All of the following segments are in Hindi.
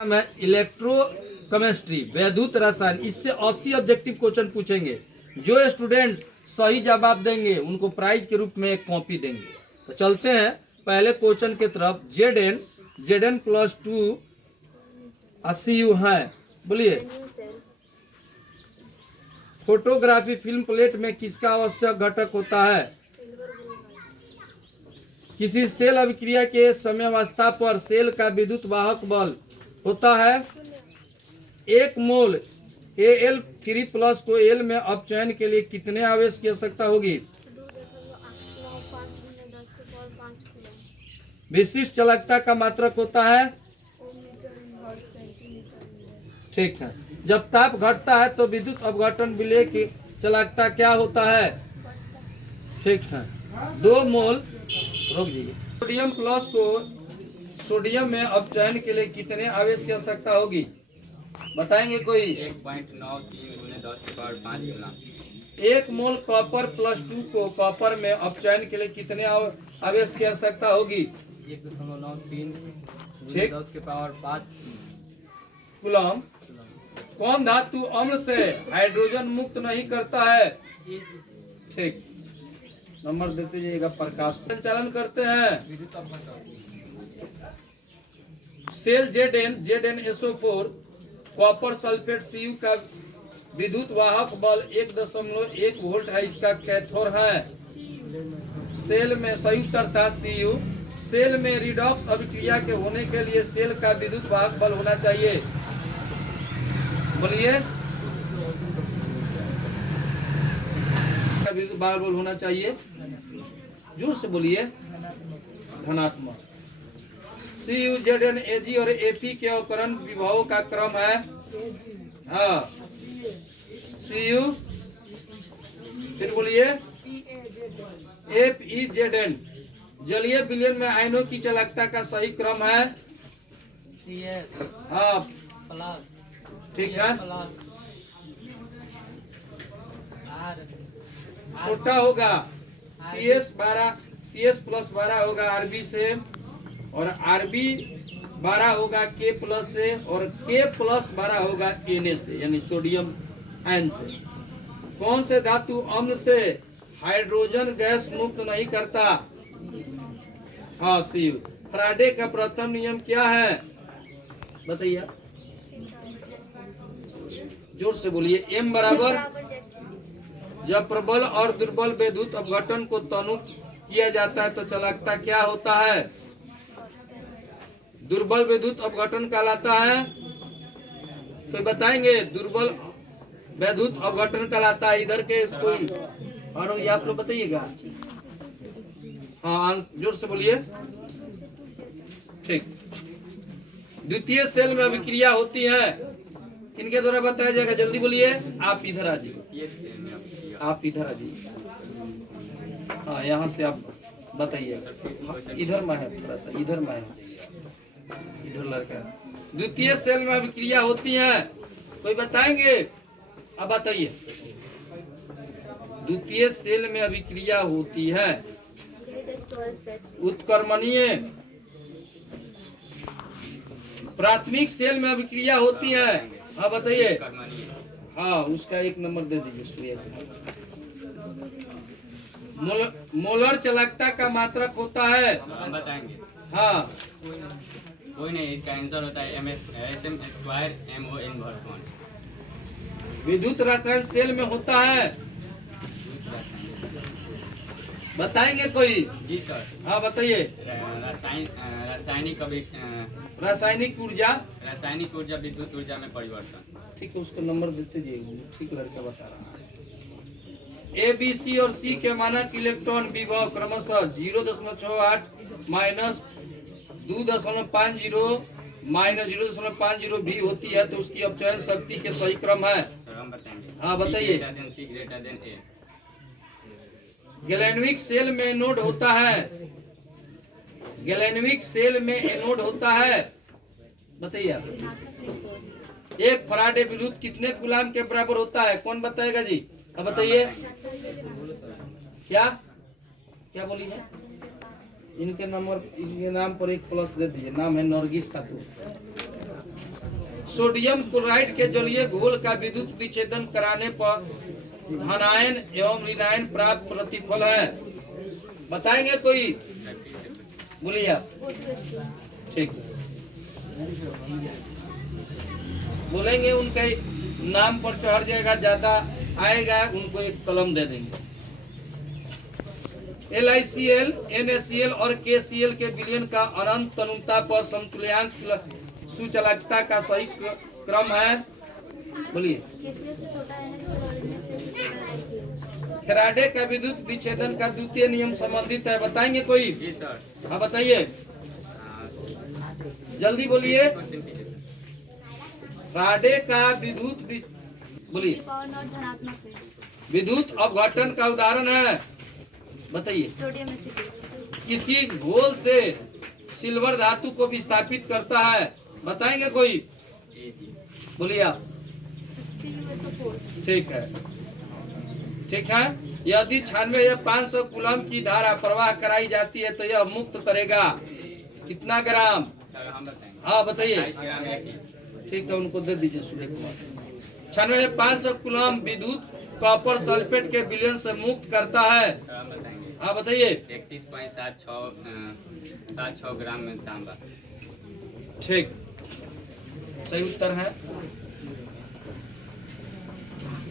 में इलेक्ट्रोकेमिस्ट्री वैद्युत रसायन, इससे 80 ऑब्जेक्टिव क्वेश्चन पूछेंगे। जो स्टूडेंट सही जवाब देंगे उनको प्राइज के रूप में एक कॉपी देंगे। तो चलते हैं पहले क्वेश्चन की तरफ। जेड एन प्लस 2 CU है, बोलिए। फोटोग्राफी फिल्म प्लेट में किसका आवश्यक घटक होता है? किसी सेल अभिक्रिया के समयावस्था पर सेल का विद्युत वाहक बल होता है 1 मोल Al3+ को L में अपचयन के लिए कितने आवेश की आवश्यकता होगी? 2.9 विशिष्ट चालकता का मात्रक होता है? ठीक है। जब ताप घटता है तो विद्युत अपघटन विलेय की चालकता क्या होता है? ठीक है, 2 मोल। रोक दीजिए। सोडियम प्लस को सोडियम में अपचयन के लिए कितने आवेश की आवश्यकता होगी? बताएंगे कोई? 1.93 × 10⁵ 1 मोल कॉपर प्लस 2 को कॉपर में अपचयन के लिए कितने आवेश की आवश्यकता होगी? 1.93 ठीक। 10 के पावर 5 कूलम। कौन धातु अम्ल से हाइड्रोजन मुक्त नहीं करता है? ठीक, नंबर देते जाइएगा। प्रकाश संचालन करते हैं cell ZnSO4 copper sulphate Cu का विद्युत वाहक बल 1.1 वोल्ट है, इसका कैथोड है। सेल में संयुक्त अर्थात Cu सेल में रिडॉक्स अभिक्रिया के होने के लिए सेल का विद्युत वाहक बल होना चाहिए, बोलिए। विद्युत वाहक बल होना चाहिए, जोर से बोलिए, धनात्मक। Cu Zn Ag और Ap के अवकरण विभवों का क्रम है, हाँ, Cu, फिर बोलिए FeZn। जलीय विलयन में आयनों की चालकता का सही क्रम है, हाँ, ठीक है। छोटा होगा CS+12 होगा Rb से, और Rb 12 होगा K+ से, और K+12 होगा Na से, यानी सोडियम आयन से। कौन से धातु अम्ल से हाइड्रोजन गैस मुक्त नहीं करता? हाँ, Cu। फ्राडे का प्रथम नियम क्या है, बताइए, जोर से बोलिए। M बराबर, जब प्रबल और दुर्बल विद्युत अपघटन को तनु किया जाता है तो चालकता क्या होता है? दुर्बल विद्युत अपघटन कहलाता है। तो बताएंगे दुर्बल विद्युत अपघटन कहलाता है। इधर के कोई और ये आप लोग बताइएगा, हाँ, जोर से बोलिए, ठीक। द्वितीय सेल में अभिक्रिया होती है, किनके द्वारा बताया जाएगा? जल्दी बोलिए, आप इधर आ जाइए, आप इधर आ जाइए, हाँ, यहाँ से आप बताइएगा। इधर में है, थोड़ा सा इधर में है, इधर लड़का। द्वितीय सेल में अभिक्रिया होती है, कोई बताएंगे? अब बताइए। द्वितीय सेल में अभिक्रिया होती है उत्क्रमणीय। प्राथमिक सेल में अभिक्रिया होती है, हाँ बताइए, हाँ, उसका 1 नंबर दे दीजिए। मोलर चालकता का मात्रक होता है, हम बताएंगे, हाँ, कोई नहीं, इसका आंसर होता है Sm²MON1। विद्युत रसायन सेल में होता है, बताएंगे कोई? जी सर, हाँ बताइए। रासायनिक ऊर्जा विद्युत ऊर्जा में परिवर्तन। ठीक है, उसको नंबर देते जाइए, ठीक लड़का बता रहा है। A, B, C और C के मानक इलेक्ट्रॉन विभव क्रमशः 0.68 माइनस 2.50 माइनस 0.50 भी होती है, तो उसकी अपचयन शक्ति के सही क्रम है, सर हम बताएंगे, हाँ बताइए। C A। गैलेनविक सेल में एनोड होता है, गैलेनविक सेल में एनोड होता है, बताइए। एक फराडे विद्युत कितने कूलम के बराबर होता है? कौन बताएगा जी? अब बताइए। क्या क्या बोली है? इनके नाम पर एक प्लस दे दीजिए। नाम है नरगिस खातून। सोडियम क्लोराइड के जलीय घोल का विद्युत विच्छेदन कराने पर धनायन एवं ऋणायन प्राप्त प्रतिफल है। बताएंगे कोई? बोलिए आप। ठीक, बोलेंगे उनके नाम पर चढ़ जाएगा, ज्यादा आएगा उनको एक कलम दे देंगे। LiCl, NaCl और KCl के विलयन का अनंत तनुता पर समतुल्यांक सुचालकता का सही क्रम है। बोलिए। फैराडे का विद्युत विच्छेदन का द्वितीय नियम संबंधित है। बताएंगे कोई? जी सर। हाँ बताइए, जल्दी बोलिए। फैराडे का बोलिए, विद्युत अपघटन का उदाहरण है। बताइए। Sodium acid. किसी घोल से सिल्वर धातु को विस्थापित करता है। बताएंगे कोई? बोलिए आप। ठीक है, ठीक है। यदि 96 या 500 कूलम की धारा प्रवाह कराई जाती है तो यह मुक्त करेगा कितना ग्राम? सर हम बताएंगे। हाँ बताइए। 22 ग्राम AT। ठीक है, उनको दे दीजिए सूर्य कुमार। 96 या 500 कूलम विद्युत कॉपर सल्फेट के विलयन से मुक्त करता है। सर हम बताएंगे। हाँ बताइए। 31.76 ग्राम में तांबा। ठीक, सही उत्तर है।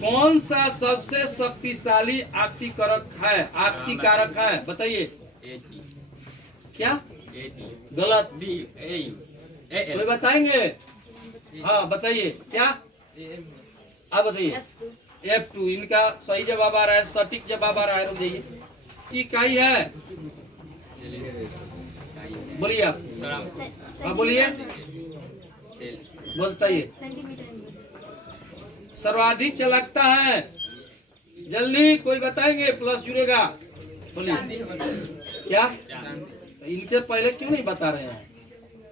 कौन सा सबसे शक्तिशाली ऑक्सीकारक है? ऑक्सीकारक है, बताइए। AG। क्या? AG। गलत। AU। कोई बताएंगे? हाँ बताइए। क्या? आप बताइए। F2। इनका सही जवाब आ रहा है, सटीक जवाब आ रहा है। रुक जाइए। इकाई है, बोलिए आप। हाँ बोलिए, बताइए। सर्वाधिक चलकता है, जल्दी कोई बताएंगे? प्लस जुड़ेगा, बोलिए। क्या? इनके पहले क्यों नहीं बता रहे हैं?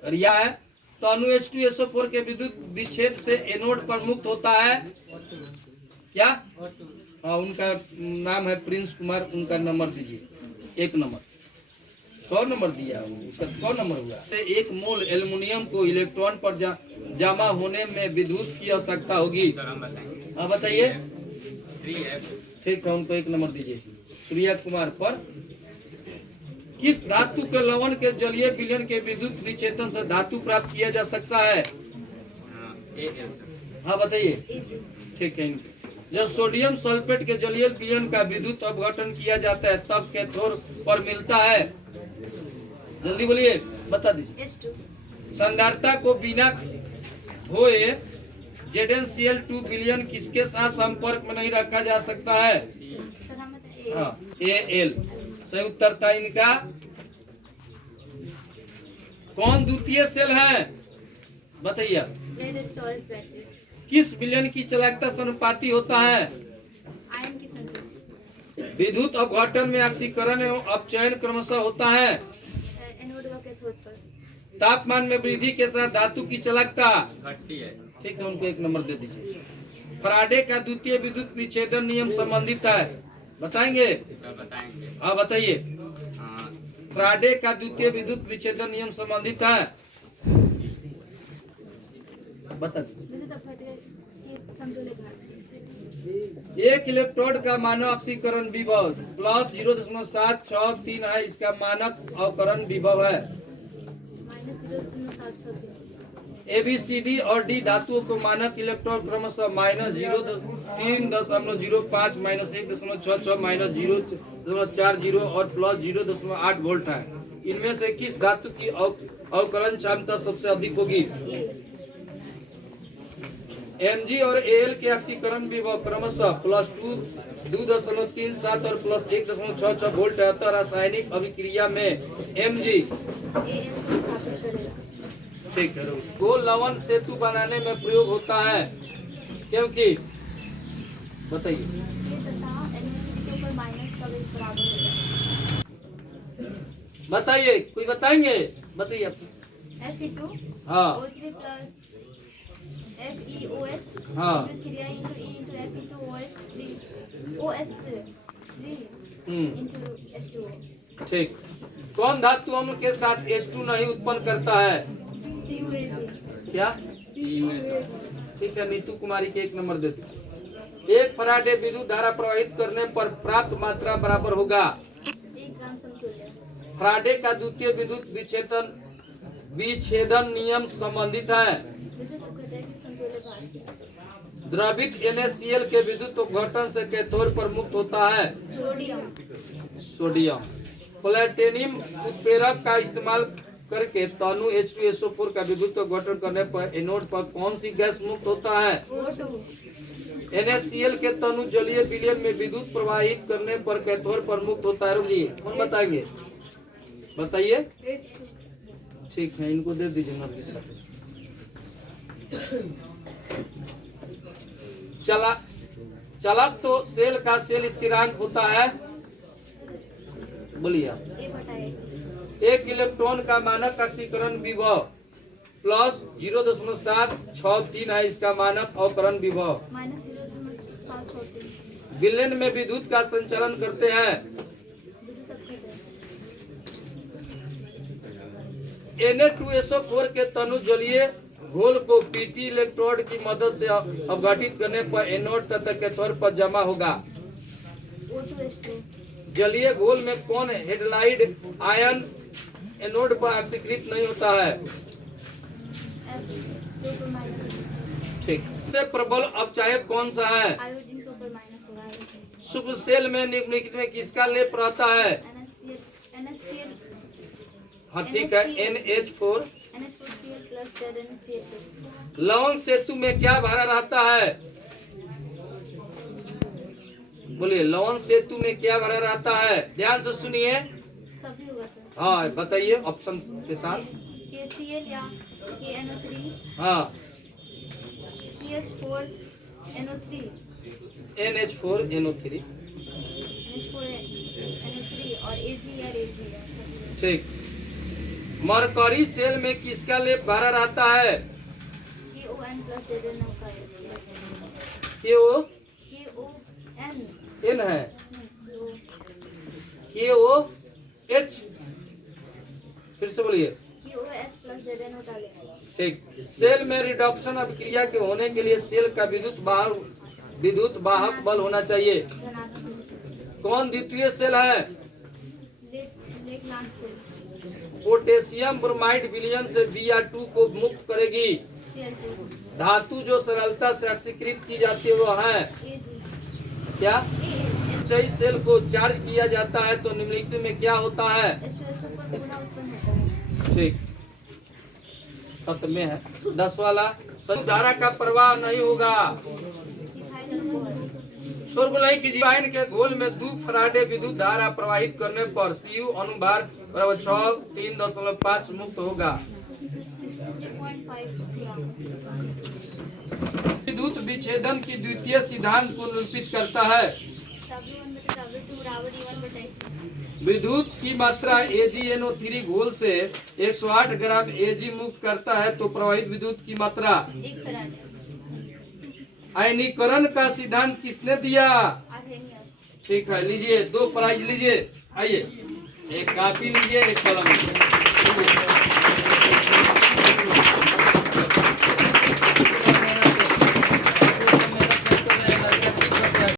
रिया है तो अणु H2SO4 के विद्युत विच्छेद से एनोड पर मुक्त होता है। क्या? हाँ, उनका नाम है प्रिंस कुमार। उनका नंबर दीजिए, 1 नंबर। कौन नंबर दिया? उसका कौन नंबर हुआ? 1 मोल एल्युमिनियम को इलेक्ट्रॉन पर जमा होने में विद्युत की आवश्यकता होगी। सर हम बताएंगे। हाँ बताइए। 3F। ठीक है, उनको 1 नंबर दीजिए। प्रिया कुमार पर किस धातु के लवण के जलीय विलयन के विद्युत विच्छेदन से धातु प्राप्त किया जा सकता है? AL। हाँ बताइए। ठीक है, जब सोडियम सल्फेट के जलीय विलयन का विद्युत अपघटन किया जाता है तब कैथोड पर मिलता है। जल्दी बोलिए, बता दीजिए। H2। सांद्रता को बिना धोए ZnCl2 विलयन किसके साथ संपर्क में नहीं रखा जा सकता है? हाँ, Al। सही उत्तर था इनका। कौन द्वितीय सेल है? बताइए। किस विलयन की चालकता समानुपाती होता है? आयन की संख्या। विद्युत अपघटन में ऑक्सीकरण एवं अपचयन क्रमशः होता है। एनोड व कैथोड पर। तापमान में वृद्धि के साथ धातु की चालकता घटती है। ठीक है, उनको 1 नंबर दे दीजिए। फैराडे का द्वितीय विद्युत विच्छेदन नियम संबंधित है। बताएंगे? सर बताएंगे। हाँ बताइए। हाँ, फैराडे का द्वितीय विद्युत विच्छेदन नियम संबंधित है। बता दीजिए। एक इलेक्ट्रोड का मानक ऑक्सीकरण विभव प्लस 0.763 है। इसका मानक अवकरण विभव है। ABCD और D धातुओं को मानक इलेक्ट्रॉन क्रमशः -3.05 -1.66 -0.40 और प्लस 0.8 वोल्ट है। इनमें से किस धातु की अवकरण क्षमता सबसे अधिक होगी? Mg और Al के ऑक्सीकरण विभव क्रमशः +2.37 और प्लस 1.66 वोल्ट है। अतः रासायनिक अभिक्रिया में Mg ठीक है। गोल लवण सेतु बनाने में प्रयोग होता है क्योंकि बताइए। बताइए, कोई बताएंगे? बताइए आप। Fe2 हाँ O3 plus FeOH हाँ। into 3 into E into Fe2OH 3 OS3 into H2O। ठीक। कौन धातु अम्ल के साथ H2 नहीं उत्पन्न करता है? CuAg। क्या? ठीक है, नीतू कुमारी के 1 नंबर देते हैं। 1 फराडे विद्युत धारा प्रवाहित करने पर प्राप्त मात्रा बराबर होगा। 1 ग्राम समतुल्य। फराडे का द्वितीय विद्युत विच्छेदन नियम संबंधित है। विद्युत अपघटन के समतुल्य भार। द्रवित NaCl के विद्युत अपघटन से कैथोड पर मुक्त होता है सोडियम। सोडियम। प्लेटिनम उत्प्रेरक का इस्तेमाल करके तनु H2SO4 का विद्युत अपघटन करने पर एनोड पर कौन सी गैस मुक्त होता है? O2। NaCl के तनु जलीय विलयन में विद्युत प्रवाहित करने पर कैथोड पर मुक्त होता है। रुकिए, कौन बताएंगे? बताइए। ठीक है, इनको दे दीजिए नंबर के साथ। चलक तो सेल का सेल स्थिरांक होता है, बोलिए। एक इलेक्ट्रॉन का मानक ऑक्सीकरण विभव प्लस 0.763 है, इसका मानक अवकरण विभव। -0.763। विलयन में विद्युत का संचालन करते हैं। Na2SO4 के तनु जलीय घोल को Pt इलेक्ट्रोड की मदद से अपघटित करने पर एनोड तथा कैथोड पर जमा होगा। O2H2। जलीय घोल में कौन हेलाइड आयन एनोड पर ऑक्सीकृत नहीं होता है? ठीक। सबसे प्रबल अपचायक कौन सा है? आयोडीन के ऊपर माइनस होगा। शुभ सेल में निम्नलिखित में किसका लेप रहता है? NaCl। हाँ ठीक है, NH4। NH4Cl plus ZnCl2। लवण सेतु में क्या भरा रहता है? बोलिए, लवण सेतु में क्या भरा रहता है? ध्यान से सुनिए। सभी होगा सर। हाँ बताइए ऑप्शन के साथ। KCl या KNO3। हाँ, CH4NO3। NH4NO3। NH4NO3 और Ag या Ag है। ठीक। मरकरी सेल में किसका लेप भरा रहता है? KON plus ZnO का KO KON N है, KOH। फिर से बोलिए। KOS plus ZnO डालेंगे। ठीक। सेल में रिडक्शन अभिक्रिया के होने के लिए सेल का विद्युत वाहक बल होना चाहिए। धनात्मक। कौन द्वितीय सेल है? लेग-लांग सेल। पोटेशियम ब्रोमाइड विलयन से Br2 को मुक्त करेगी। Cl2। धातु जो सरलता से ऑक्सीकृत की जाती है वो है Ag। क्या? Ag। चई सेल को चार्ज किया जाता है तो निम्नलिखित में क्या होता है? H2SO पर गुना उत्पन्न होता है। ठीक, खत्म में है। 10 वाला, धारा का प्रवाह नहीं होगा। शोर गुलाई कीजिए। आयन के घोल में 2 फराडे विद्युत धारा प्रवाहित करने पर Cu अनुभार बराबर 3.5 मुक्त होगा। 63.5 ग्राम। विद्युत विच्छेदन की द्वितीय सिद्धांत को निरूपित करता है। W1/W2 बराबर E1/H। विद्युत की मात्रा AgNO3 घोल से 108 ग्राम Ag मुक्त करता है तो प्रवाहित विद्युत की मात्रा 1 फराड। आयनीकरण का सिद्धांत किसने दिया? आर्हेनियस। ठीक है, लीजिए 2 प्राइज लीजिए। आइए, एक कॉपी लीजिए, एक कलम लीजिए।